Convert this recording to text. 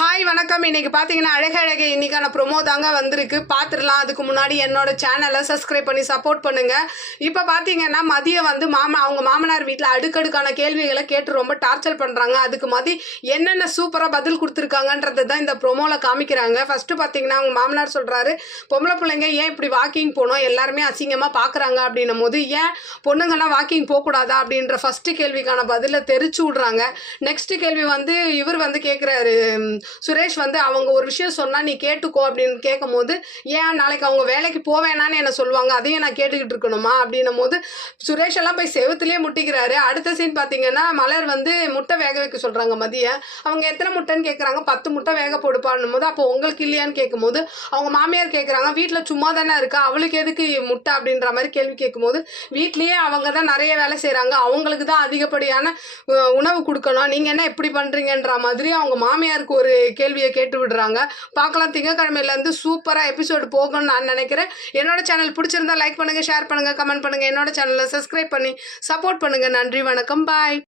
Hi வணக்கம். இன்னைக்கு பார்த்தீங்கன்னா அழகழகை இன்னைக்கான ப்ரொமோ தாங்க வந்திருக்கு, பார்த்துடலாம். அதுக்கு முன்னாடி என்னோட சேனலை சப்ஸ்கிரைப் பண்ணி சப்போர்ட் பண்ணுங்க. இப்போ பார்த்தீங்கன்னா மதியம் வந்து அவங்க மாமனார் வீட்டில் அடுக்கடுக்கான கேள்விகளை கேட்டு ரொம்ப டார்ச்சர் பண்ணுறாங்க. அதுக்கு என்னென்ன சூப்பராக பதில் கொடுத்துருக்காங்கன்றது தான் இந்த ப்ரொமோவில் காமிக்கிறாங்க. ஃபஸ்ட்டு பார்த்தீங்கன்னா அவங்க மாமனார் சொல்கிறாரு, பொம்பளை பிள்ளைங்க ஏன் இப்படி வாக்கிங் போனோம், எல்லாருமே அசிங்கமாக பார்க்குறாங்க அப்படின்னும் போது ஏன் பொண்ணுங்கள்லாம் வாக்கிங் போகக்கூடாதா அப்படின்ற ஃபஸ்ட்டு கேள்விக்கான பதிலை தெரிச்சு விட்றாங்க. நெக்ஸ்ட் கேள்வி வந்து இவர் வந்து கேட்குறாரு, சுரேஷ் வந்து அவங்க ஒரு விஷயம் சொன்னால் நீ கேட்டுக்கோ அப்படின்னு கேட்கும் போது, ஏன் நாளைக்கு அவங்க வேலைக்கு போவேனான்னு என்ன சொல்லுவாங்க, அதையும் நான் கேட்டுக்கிட்டு இருக்கணுமா அப்படின்னும் போது சுரேஷ் எல்லாம் போய் செவத்துலேயே முட்டிக்கிறாரு. அடுத்த சீன் பார்த்தீங்கன்னா மலர் வந்து முட்டை வேக வைக்க சொல்கிறாங்க மதியம். அவங்க எத்தனை முட்டைன்னு கேட்குறாங்க, 10 முட்டை வேக போடுப்பான்னும் போது, அப்போ உங்களுக்கு இல்லையான்னு கேட்கும்போது அவங்க மாமியார் கேட்குறாங்க, வீட்டில் சும்மா தானே இருக்கா, அவளுக்கு எதுக்கு முட்டை அப்படின்ற மாதிரி கேள்வி கேட்கும்போது, வீட்லேயே அவங்க தான் நிறைய வேலை செய்கிறாங்க, அவங்களுக்கு தான் அதிகப்படியான உணவு கொடுக்கணும், நீங்கள் என்ன எப்படி பண்ணுறீங்கன்ற மாதிரி அவங்க மாமியாருக்கு ஒரு கேள்வியை கேட்டு விடுறாங்க. பார்க்கலாம், திங்கக்கிழமையிலேருந்து சூப்பராக எபிசோடு போகணும்னு நான் நினைக்கிறேன். என்னோட சேனல் பிடிச்சிருந்தா லைக் பண்ணுங்கள், ஷேர் பண்ணுங்கள், கமெண்ட் பண்ணுங்கள். என்னோட சேனலை சப்ஸ்கிரைப் பண்ணி சப்போர்ட் பண்ணுங்கள். நன்றி, வணக்கம், பாய்.